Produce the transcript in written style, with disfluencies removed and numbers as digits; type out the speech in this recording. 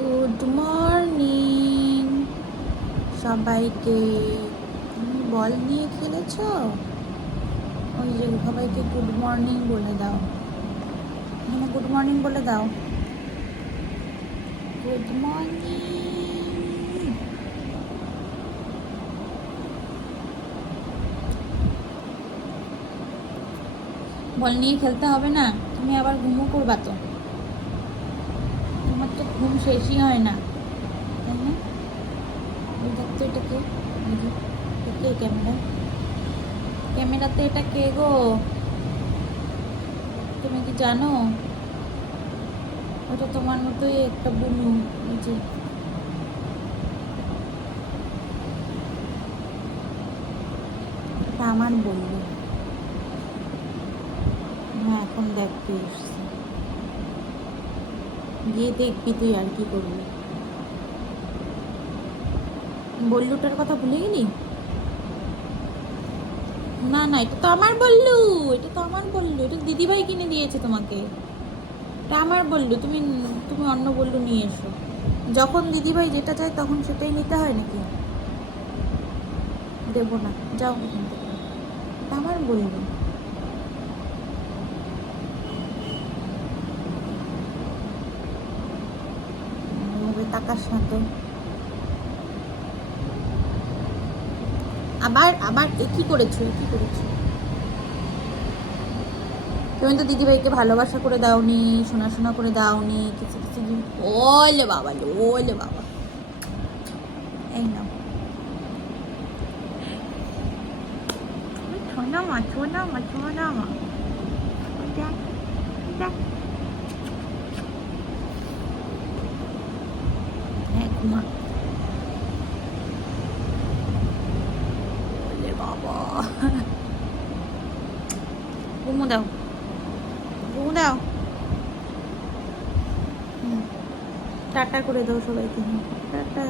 Good morning সবাইকে। তুমি বল নিয়ে খেলেছো? ওই যে সবাইকে গুড মর্নিং বলে দাও। এখানে গুড মর্নিং বলে দাও। Good morning. বল নিয়ে খেলতে হবে না, তুমি আবার ঘুমো করবা তো। তোমার তো ঘুম শেষই হয় না, তাই না? ওই দেখতো এটা কে? ওই যে কে ক্যামেরাতে এটা কে গো? তুমি কি জানো? ওটা তোমার মতোই একটা বুনু। এই যে এটা আমার বললো। হ্যাঁ, এখন দেখতে এসছি। গিয়ে দেখবি তুই আর কি করবি। বল্লুটার কথা ভুলে গেলি? না না, এটা তো আমার বল্লু। এটা তো আমার বল্লু, এটা দিদিভাই কিনে দিয়েছে তোমাকে। এটা আমার বল্লু, তুমি তুমি অন্য বল্লু নিয়ে এসো। যখন দিদিভাই যেটা চায় তখন সেটাই নিতে হয় নাকি? দেবো না, যাও এখান থেকে। এটা আমার বল্লু। এভাবে তাকাস না তো। আবার আবার কি করেছো, কি করেছো? তুমি তো দিদিভাইকে ভালোবাসা করে দাওনি, শোনা করে দাওনি, কিছু কিছু ওলে বাবা, ওলে বাবা। এই নাও। ছোনা মা। দেখ দেখ। হ্যাঁ, ঘুমা। ওলে বাবা। ঘুমো দাও, ঘুমো দাও। টাটা করে দাও সবাইকে। টাটা।